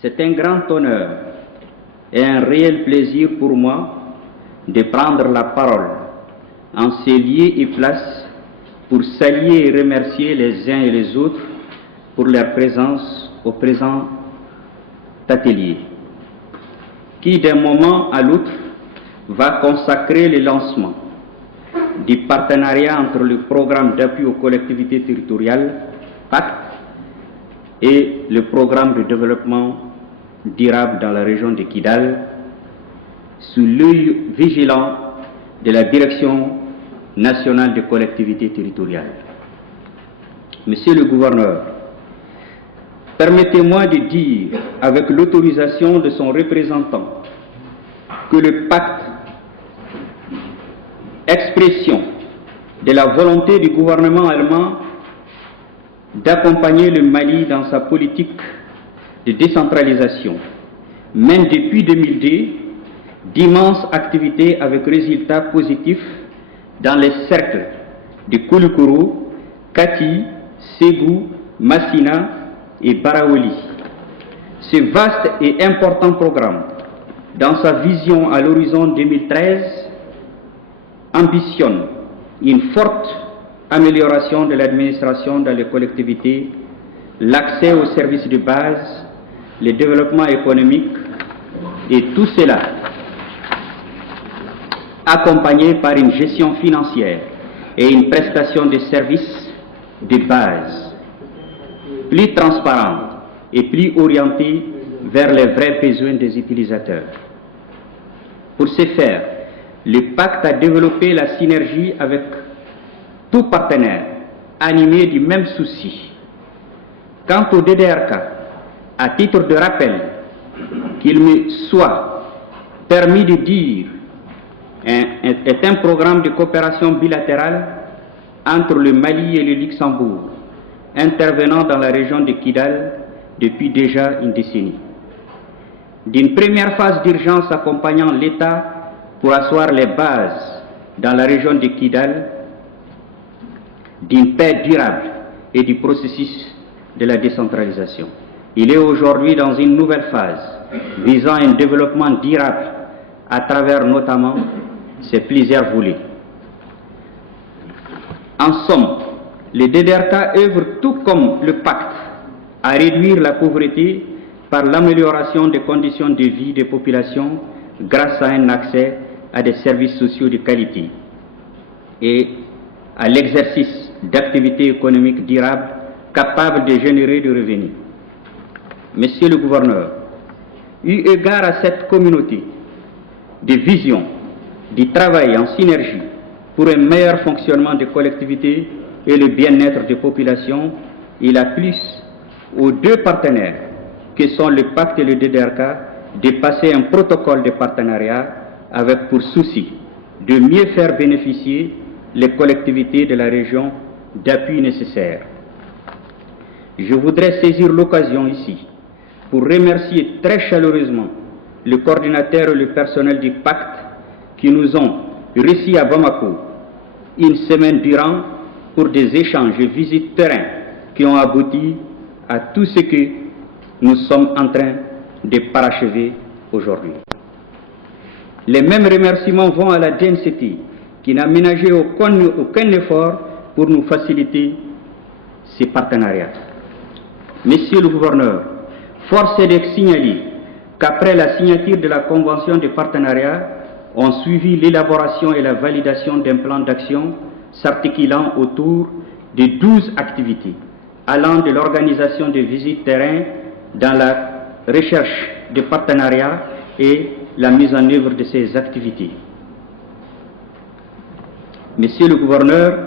C'est un grand honneur et un réel plaisir pour moi de prendre la parole en ces lieux et places pour saluer et remercier les uns et les autres pour leur présence au présent atelier, qui d'un moment à l'autre va consacrer le lancement du partenariat entre le programme d'appui aux collectivités territoriales, PACT, et le programme de développement durable dans la région de Kidal, sous l'œil vigilant de la Direction nationale des collectivités territoriales. Monsieur le gouverneur, permettez-moi de dire, avec l'autorisation de son représentant, que le pacte, expression de la volonté du gouvernement allemand d'accompagner le Mali dans sa politique de décentralisation, mène depuis 2002 d'immenses activités avec résultats positifs dans les cercles de Kouloukourou, Kati, Ségou, Massina et Baraoli. Ce vaste et important programme, dans sa vision à l'horizon 2013, ambitionne une forte amélioration de l'administration dans les collectivités, l'accès aux services de base, le développement économique, et tout cela accompagné par une gestion financière et une prestation de services de base plus transparente et plus orientée vers les vrais besoins des utilisateurs. Pour ce faire, le pacte a développé la synergie avec tout partenaire animé du même souci. Quant au DDRK, à titre de rappel, qu'il me soit permis de dire, est un programme de coopération bilatérale entre le Mali et le Luxembourg, intervenant dans la région de Kidal depuis déjà une décennie. D'une première phase d'urgence accompagnant l'État pour asseoir les bases dans la région de Kidal d'une paix durable et du processus de la décentralisation. Il est aujourd'hui dans une nouvelle phase visant un développement durable à travers notamment ses plusieurs volets. En somme, le DDRK œuvre tout comme le pacte à réduire la pauvreté par l'amélioration des conditions de vie des populations grâce à un accès à des services sociaux de qualité et à l'exercice d'activités économiques durables capables de générer des revenus. Monsieur le gouverneur, eu égard à cette communauté de vision, de travail en synergie pour un meilleur fonctionnement des collectivités et le bien-être des populations, il a plu aux deux partenaires que sont le pacte et le DDRK de passer un protocole de partenariat avec pour souci de mieux faire bénéficier les collectivités de la région d'appui nécessaires. Je voudrais saisir l'occasion ici pour remercier très chaleureusement le coordinateur et le personnel du pacte qui nous ont reçus à Bamako une semaine durant pour des échanges et visites terrain qui ont abouti à tout ce que nous sommes en train de parachever aujourd'hui. Les mêmes remerciements vont à la DNCT qui n'a ménagé aucun effort pour nous faciliter ces partenariats. Monsieur le gouverneur, force est de signaler qu'après la signature de la convention de partenariat, ont suivi l'élaboration et la validation d'un plan d'action s'articulant autour de 12 activités, allant de l'organisation de visites terrain dans la recherche de partenariats et la mise en œuvre de ces activités. Monsieur le gouverneur,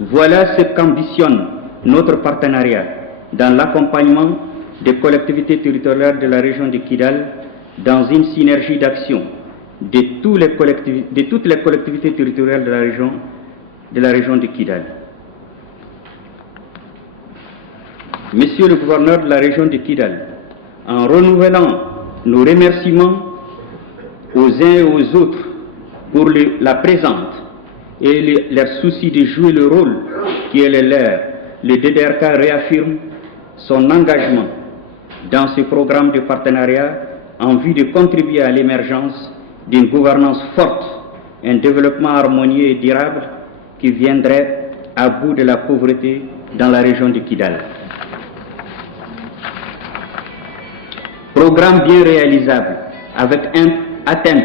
voilà ce qu'ambitionne notre partenariat dans l'accompagnement des collectivités territoriales de la région de Kidal dans une synergie d'action de toutes les collectivités territoriales de la région de Kidal. Monsieur le gouverneur de la région de Kidal, en renouvelant nos remerciements aux uns et aux autres pour la présente et leur souci de jouer le rôle qui est le leur, le DDRK réaffirme son engagement dans ce programme de partenariat en vue de contribuer à l'émergence d'une gouvernance forte, un développement harmonieux et durable qui viendrait à bout de la pauvreté dans la région de Kidal. Programme bien réalisable, avec une atteinte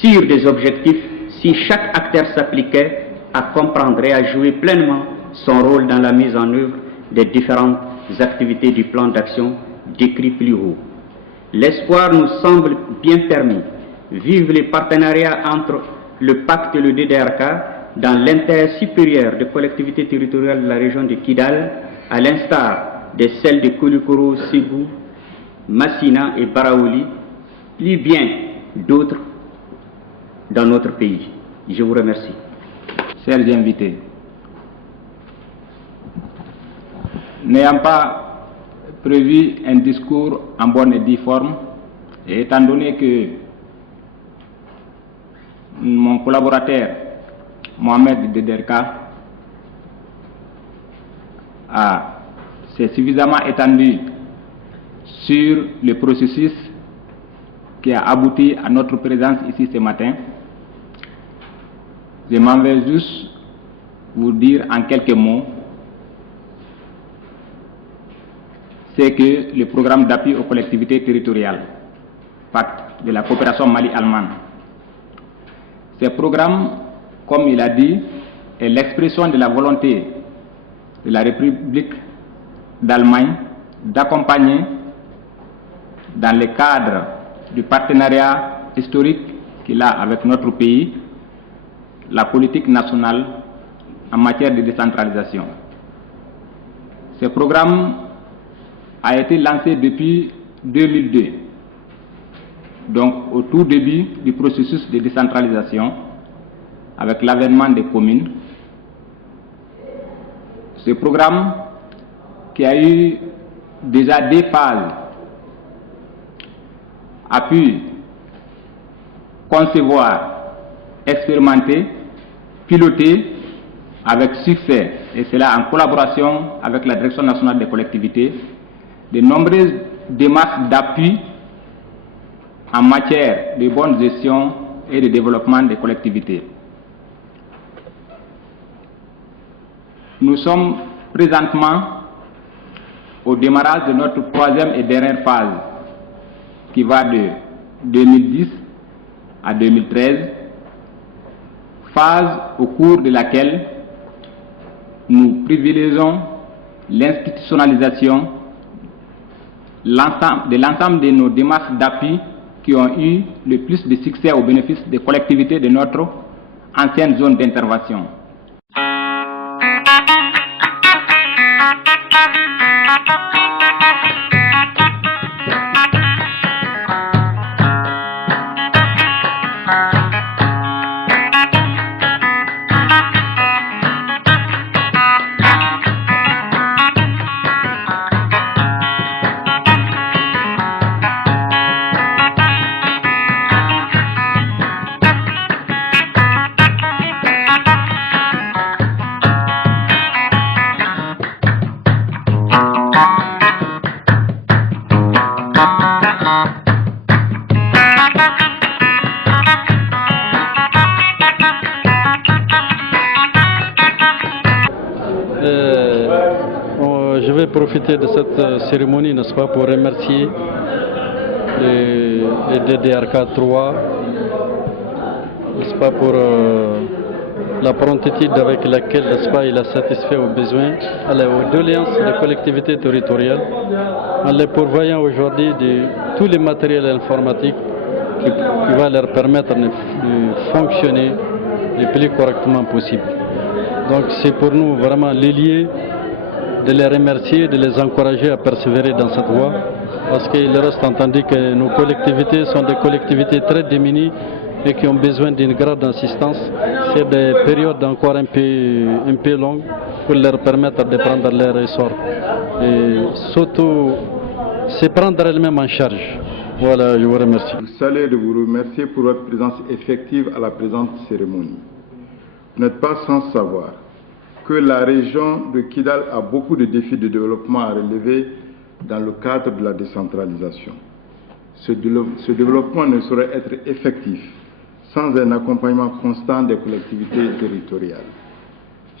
sûre des objectifs si chaque acteur s'appliquait à comprendre et à jouer pleinement son rôle dans la mise en œuvre des différentes activités du plan d'action décrit plus haut. L'espoir nous semble bien permis. Vive les partenariats entre le pacte et le DDRK dans l'intérêt supérieur des collectivités territoriales de la région de Kidal, à l'instar de celles de Koulikoro, Ségou, Massina et Baraouli, plus bien d'autres dans notre pays. Je vous remercie. Chers invités, n'ayant pas prévu un discours en bonne et due forme, et étant donné que mon collaborateur Mohamed Dederka s'est suffisamment étendu sur le processus qui a abouti à notre présence ici ce matin, je m'en vais juste vous dire en quelques mots c'est que le programme d'appui aux collectivités territoriales, pacte de la coopération Mali-Allemande. Ce programme, comme il a dit, est l'expression de la volonté de la République d'Allemagne d'accompagner, dans le cadre du partenariat historique qu'il a avec notre pays, la politique nationale en matière de décentralisation. Ce programme a été lancé depuis 2002, donc au tout début du processus de décentralisation, avec l'avènement des communes. Ce programme qui a eu déjà deux phases a pu concevoir, expérimenter, piloter avec succès, et cela en collaboration avec la Direction nationale des collectivités, de nombreuses démarches d'appui en matière de bonne gestion et de développement des collectivités. Nous sommes présentement au démarrage de notre troisième et dernière phase, qui va de 2010 à 2013, phase au cours de laquelle nous privilégions l'institutionnalisation de l'ensemble de nos démarches d'appui qui ont eu le plus de succès au bénéfice des collectivités de notre ancienne zone d'intervention. profiter de cette cérémonie, n'est-ce pas, pour remercier les DDRK 3, n'est-ce pas, pour la promptitude avec laquelle, n'est-ce pas, il a satisfait aux besoins, aux doléances des collectivités territoriales, en les pourvoyant aujourd'hui de tous les matériels informatiques qui va leur permettre de fonctionner le plus correctement possible. Donc c'est pour nous vraiment les lier, de les remercier, de les encourager à persévérer dans cette voie, parce qu'il reste entendu que nos collectivités sont des collectivités très démunies et qui ont besoin d'une grande assistance. C'est des périodes encore un peu longues pour leur permettre de prendre leur essor et surtout se prendre elles-mêmes en charge. Voilà, je vous remercie. Je vous salue de vous remercier pour votre présence effective à la présente cérémonie. Vous n'êtes pas sans savoir que la région de Kidal a beaucoup de défis de développement à relever dans le cadre de la décentralisation. Ce développement ne saurait être effectif sans un accompagnement constant des collectivités territoriales.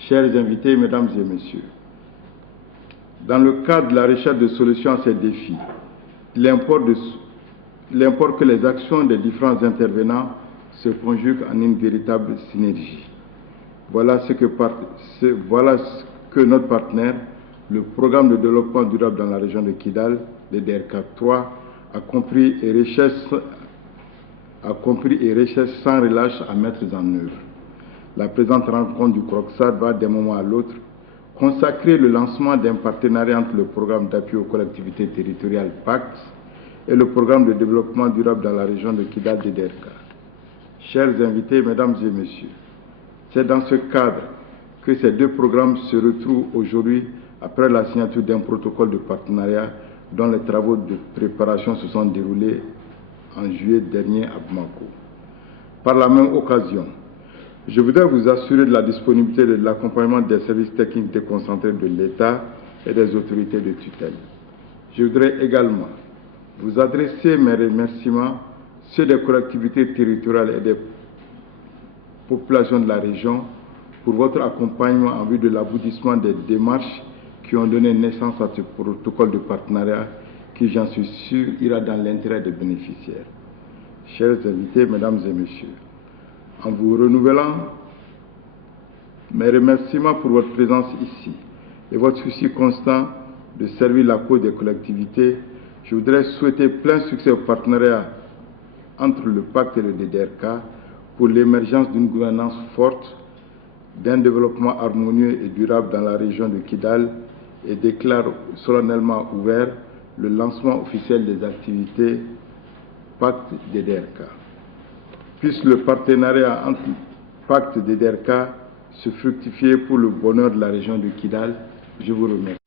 Chers invités, mesdames et messieurs, dans le cadre de la recherche de solutions à ces défis, il importe que les actions des différents intervenants se conjuguent en une véritable synergie. Voilà ce que notre partenaire, le Programme de développement durable dans la région de Kidal, le DRK 3, a compris et recherche sans relâche à mettre en œuvre. La présente rencontre du CROCSAT va d'un moment à l'autre consacrer le lancement d'un partenariat entre le Programme d'appui aux collectivités territoriales PACT et le Programme de développement durable dans la région de Kidal DDRK. Chers invités, mesdames et messieurs, c'est dans ce cadre que ces deux programmes se retrouvent aujourd'hui après la signature d'un protocole de partenariat dont les travaux de préparation se sont déroulés en juillet dernier à Bamako. Par la même occasion, je voudrais vous assurer de la disponibilité et de l'accompagnement des services techniques déconcentrés de l'État et des autorités de tutelle. Je voudrais également vous adresser mes remerciements, ceux des collectivités territoriales et des populations de la région, pour votre accompagnement en vue de l'aboutissement des démarches qui ont donné naissance à ce protocole de partenariat qui, j'en suis sûr, ira dans l'intérêt des bénéficiaires. Chers invités, mesdames et messieurs, en vous renouvelant mes remerciements pour votre présence ici et votre souci constant de servir la cause des collectivités, je voudrais souhaiter plein succès au partenariat entre le Pacte et le DDRK pour l'émergence d'une gouvernance forte, d'un développement harmonieux et durable dans la région de Kidal et déclare solennellement ouvert le lancement officiel des activités Pacte DDRK. Puisse le partenariat entre Pacte DDRK se fructifier pour le bonheur de la région de Kidal. Je vous remercie.